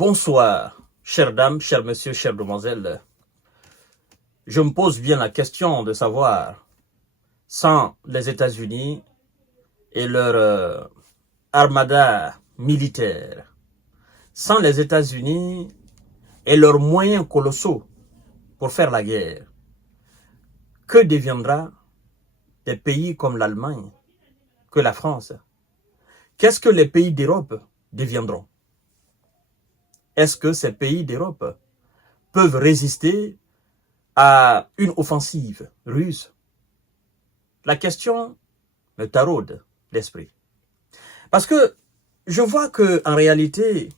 Bonsoir, chères dames, chers messieurs, chères demoiselles. Je me pose bien la question de savoir, sans les États-Unis et leur armada militaire, sans les États-Unis et leurs moyens colossaux pour faire la guerre, que deviendra des pays comme l'Allemagne, que la France? Qu'est-ce que les pays d'Europe deviendront? Est-ce que ces pays d'Europe peuvent résister à une offensive russe? La question me taraude l'esprit. Parce que je vois que en réalité,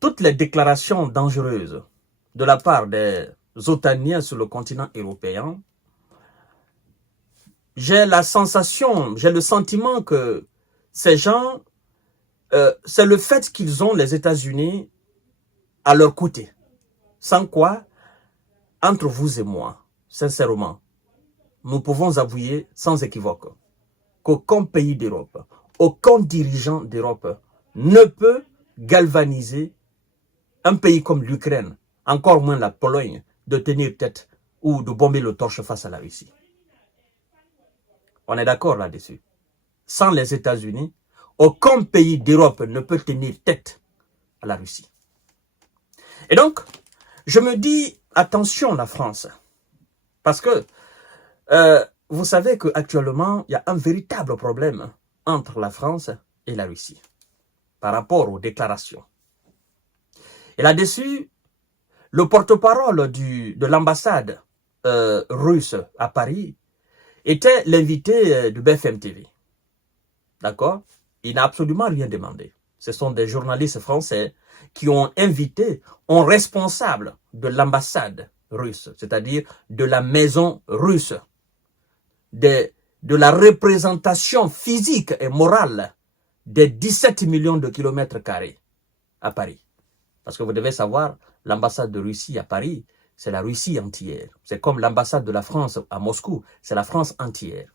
toutes les déclarations dangereuses de la part des otaniens sur le continent européen, j'ai la sensation, j'ai le sentiment que ces gens, c'est le fait qu'ils ont les États-Unis à leur côté. Sans quoi, entre vous et moi, sincèrement, nous pouvons avouer sans équivoque qu'aucun pays d'Europe, aucun dirigeant d'Europe ne peut galvaniser un pays comme l'Ukraine, encore moins la Pologne, de tenir tête ou de bomber le torche face à la Russie. On est d'accord là-dessus. Sans les États-Unis, aucun pays d'Europe ne peut tenir tête à la Russie. Et donc, je me dis, attention la France, parce que vous savez qu'actuellement, il y a un véritable problème entre la France et la Russie par rapport aux déclarations. Et là-dessus, le porte-parole de l'ambassade russe à Paris était l'invité de BFM TV. D'accord? Il n'a absolument rien demandé. Ce sont des journalistes français qui ont invité un responsable de l'ambassade russe, c'est-à-dire de la maison russe, de la représentation physique et morale des 17 millions de kilomètres carrés à Paris. Parce que vous devez savoir, l'ambassade de Russie à Paris, c'est la Russie entière. C'est comme l'ambassade de la France à Moscou, c'est la France entière.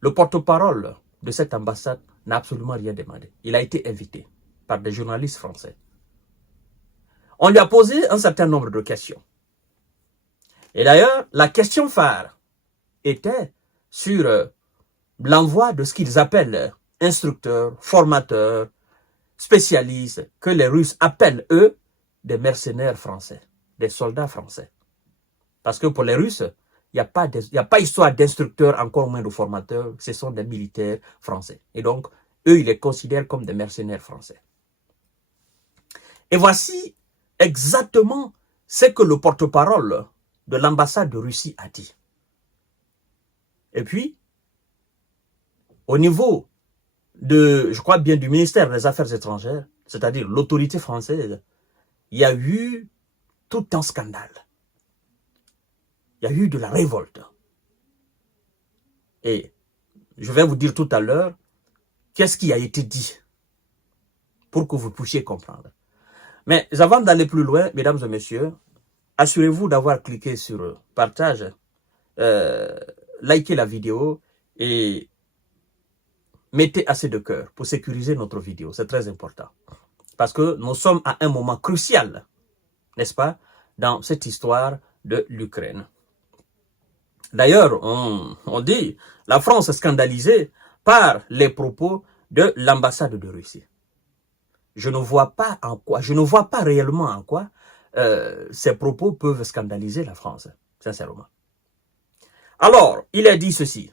Le porte-parole de cette ambassade n'a absolument rien demandé. Il a été invité par des journalistes français. On lui a posé un certain nombre de questions. Et d'ailleurs, la question phare était sur l'envoi de ce qu'ils appellent instructeurs, formateurs, spécialistes, que les Russes appellent, eux, des mercenaires français, des soldats français. Parce que pour les Russes, il n'y a pas histoire d'instructeurs, encore moins de formateurs, ce sont des militaires français. Et donc, eux, ils les considèrent comme des mercenaires français. Et voici exactement ce que le porte-parole de l'ambassade de Russie a dit. Et puis, au niveau de, je crois bien, du ministère des Affaires étrangères, c'est-à-dire l'autorité française, il y a eu tout un scandale. Il y a eu de la révolte. Et je vais vous dire tout à l'heure qu'est-ce qui a été dit pour que vous puissiez comprendre. Mais avant d'aller plus loin, mesdames et messieurs, assurez-vous d'avoir cliqué sur partage, likez la vidéo et mettez assez de cœur pour sécuriser notre vidéo. C'est très important. Parce que nous sommes à un moment crucial, n'est-ce pas, dans cette histoire de l'Ukraine. D'ailleurs, on dit la France est scandalisée par les propos de l'ambassade de Russie. Je ne vois pas en quoi, je ne vois pas réellement en quoi ces propos peuvent scandaliser la France, sincèrement. Alors, il a dit ceci.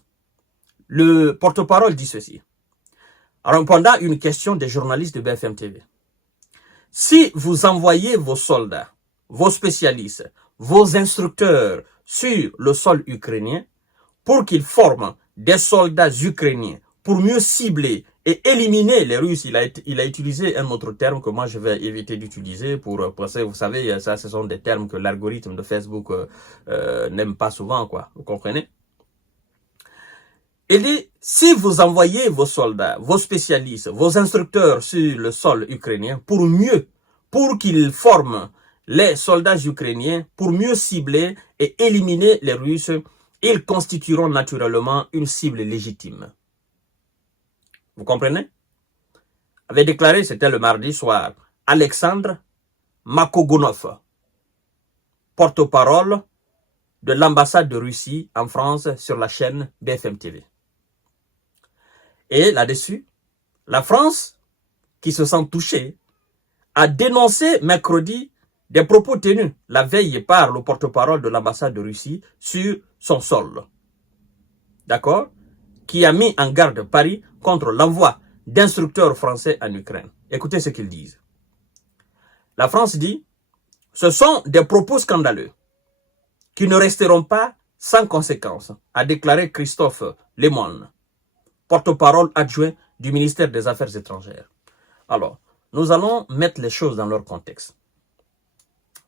Le porte-parole dit ceci. En répondant à une question des journalistes de BFM TV. Si vous envoyez vos soldats, vos spécialistes, vos instructeurs sur le sol ukrainien pour qu'ils forment des soldats ukrainiens pour mieux cibler et éliminer les Russes, il a utilisé un autre terme que moi je vais éviter d'utiliser parce que vous savez, ça ce sont des termes que l'algorithme de Facebook n'aime pas souvent, quoi. Vous comprenez? Il dit, si vous envoyez vos soldats, vos spécialistes, vos instructeurs sur le sol ukrainien pour qu'ils forment les soldats ukrainiens, pour mieux cibler et éliminer les Russes, ils constitueront naturellement une cible légitime. Vous comprenez? avait déclaré, c'était le mardi soir, Alexandre Makogonov, porte-parole de l'ambassade de Russie en France sur la chaîne BFM TV. Et là-dessus, la France, qui se sent touchée, a dénoncé mercredi des propos tenus la veille par le porte-parole de l'ambassade de Russie sur son sol. D'accord? Qui a mis en garde Paris contre l'envoi d'instructeurs français en Ukraine. Écoutez ce qu'ils disent. La France dit, ce sont des propos scandaleux qui ne resteront pas sans conséquence, a déclaré Christophe Lemoine, porte-parole adjoint du ministère des Affaires étrangères. Alors, nous allons mettre les choses dans leur contexte.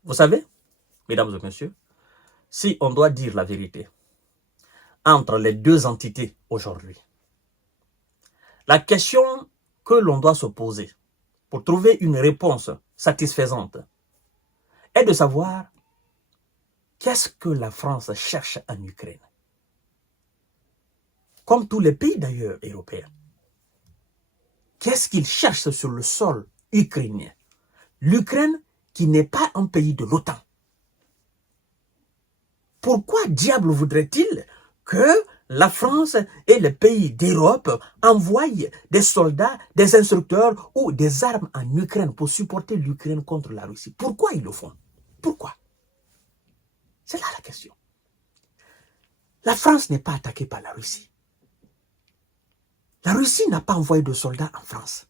Vous savez, mesdames et messieurs, si on doit dire la vérité entre les deux entités aujourd'hui, la question que l'on doit se poser pour trouver une réponse satisfaisante est de savoir qu'est-ce que la France cherche en Ukraine. Comme tous les pays d'ailleurs européens. Qu'est-ce qu'ils cherchent sur le sol ukrainien? L'Ukraine qui n'est pas un pays de l'OTAN. Pourquoi diable voudrait-il que la France et les pays d'Europe envoient des soldats, des instructeurs ou des armes en Ukraine pour supporter l'Ukraine contre la Russie? Pourquoi ils le font? Pourquoi? C'est là la question. La France n'est pas attaquée par la Russie. La Russie n'a pas envoyé de soldats en France.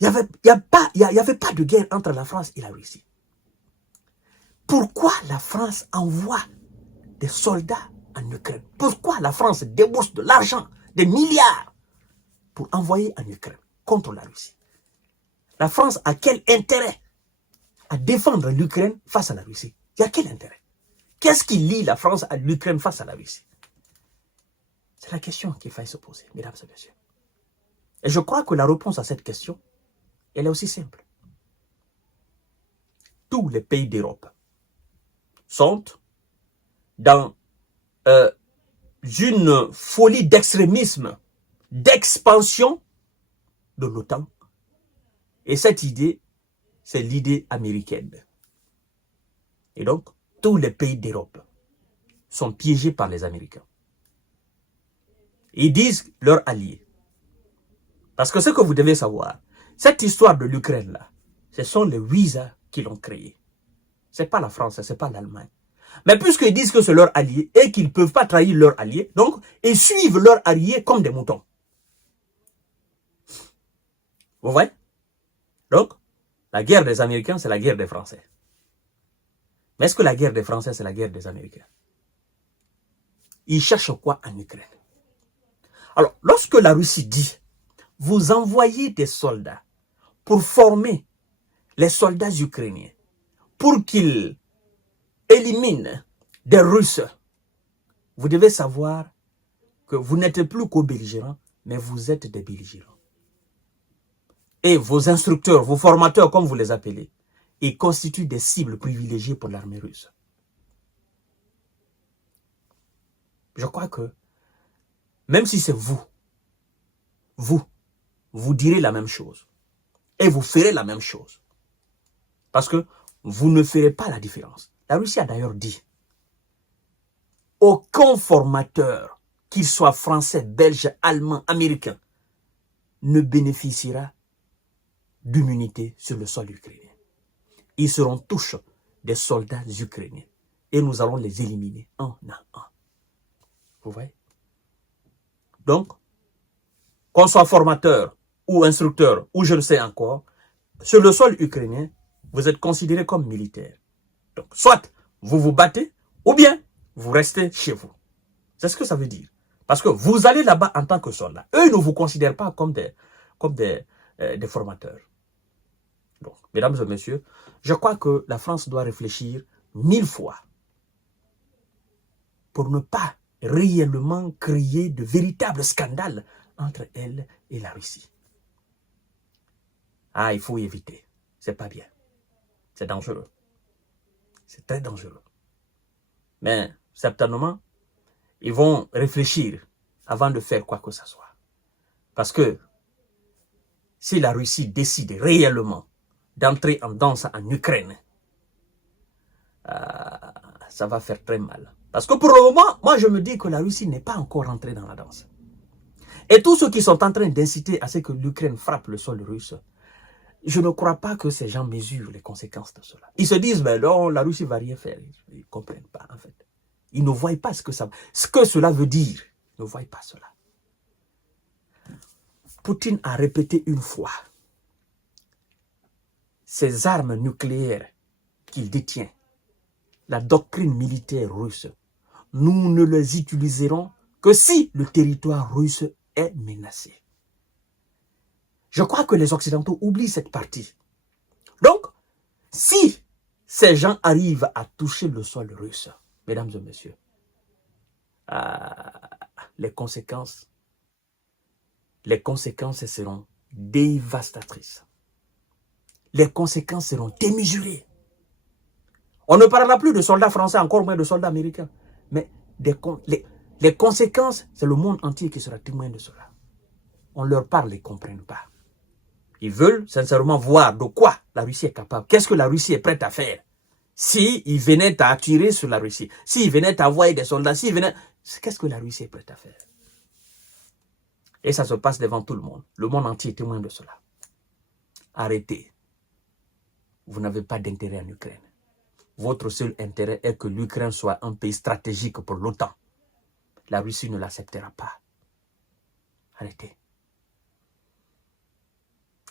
Il n'y avait pas de guerre entre la France et la Russie. Pourquoi la France envoie des soldats en Ukraine? Pourquoi la France débourse de l'argent, des milliards, pour envoyer en Ukraine contre la Russie? La France a quel intérêt à défendre l'Ukraine face à la Russie? Il y a quel intérêt? Qu'est-ce qui lie la France à l'Ukraine face à la Russie? C'est la question qu'il faut se poser, mesdames et messieurs. Et je crois que la réponse à cette question, elle est aussi simple. Tous les pays d'Europe sont dans une folie d'extrémisme, d'expansion de l'OTAN. Et cette idée, c'est l'idée américaine. Et donc, tous les pays d'Europe sont piégés par les Américains. Ils disent leurs alliés. Parce que ce que vous devez savoir, cette histoire de l'Ukraine là, ce sont les Ouïghours qui l'ont créée. Ce n'est pas la France, ce n'est pas l'Allemagne. Mais puisqu'ils disent que c'est leur allié et qu'ils ne peuvent pas trahir leur allié, donc ils suivent leur allié comme des moutons. Vous voyez? Donc, la guerre des Américains, c'est la guerre des Français. Mais est-ce que la guerre des Français, c'est la guerre des Américains? Ils cherchent quoi en Ukraine? Alors, lorsque la Russie dit, vous envoyez des soldats pour former les soldats ukrainiens, pour qu'ils éliminent des Russes, vous devez savoir que vous n'êtes plus co-belligérants, mais vous êtes des belligérants. Et vos instructeurs, vos formateurs, comme vous les appelez, ils constituent des cibles privilégiées pour l'armée russe. Je crois que, même si c'est vous direz la même chose. Et vous ferez la même chose. Parce que vous ne ferez pas la différence. La Russie a d'ailleurs dit, aucun formateur, qu'il soit français, belge, allemand, américain, ne bénéficiera d'immunité sur le sol ukrainien. Ils seront tous des soldats ukrainiens. Et nous allons les éliminer un à un. Vous voyez? Donc, qu'on soit formateur ou instructeur ou je ne sais encore, sur le sol ukrainien, vous êtes considéré comme militaire. Donc, soit vous vous battez ou bien vous restez chez vous. C'est ce que ça veut dire. Parce que vous allez là-bas en tant que soldat. Eux, ils ne vous considèrent pas comme des formateurs. Donc, mesdames et messieurs, je crois que la France doit réfléchir 1000 fois pour ne pas réellement créer de véritables scandales entre elle et la Russie. Ah, il faut éviter. C'est pas bien. C'est dangereux. C'est très dangereux. Mais certainement, ils vont réfléchir avant de faire quoi que ce soit. Parce que si la Russie décide réellement d'entrer en danse en Ukraine, ça va faire très mal. Parce que pour le moment, moi je me dis que la Russie n'est pas encore entrée dans la danse. Et tous ceux qui sont en train d'inciter à ce que l'Ukraine frappe le sol russe, je ne crois pas que ces gens mesurent les conséquences de cela. Ils se disent, mais non, la Russie ne va rien faire. Ils ne comprennent pas, en fait. Ils ne voient pas ce que cela veut dire. Ils ne voient pas cela. Poutine a répété une fois, ces armes nucléaires qu'il détient, la doctrine militaire russe, nous ne les utiliserons que si le territoire russe est menacé. Je crois que les Occidentaux oublient cette partie. Donc, si ces gens arrivent à toucher le sol russe, mesdames et messieurs, les conséquences seront dévastatrices. Les conséquences seront démesurées. On ne parlera plus de soldats français, encore moins de soldats américains. Mais les conséquences, c'est le monde entier qui sera témoin de cela. On leur parle, ils ne comprennent pas. Ils veulent sincèrement voir de quoi la Russie est capable. Qu'est-ce que la Russie est prête à faire? S'ils venaient à tirer sur la Russie, s'ils venaient à envoyer des soldats, qu'est-ce que la Russie est prête à faire? Et ça se passe devant tout le monde. Le monde entier est témoin de cela. Arrêtez. Vous n'avez pas d'intérêt en Ukraine. Votre seul intérêt est que l'Ukraine soit un pays stratégique pour l'OTAN. La Russie ne l'acceptera pas. Arrêtez.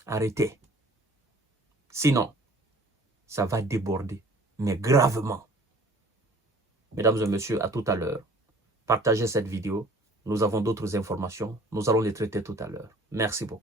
Arrêtez. Sinon, ça va déborder, mais gravement. Mesdames et messieurs, à tout à l'heure. Partagez cette vidéo. Nous avons d'autres informations. Nous allons les traiter tout à l'heure. Merci beaucoup.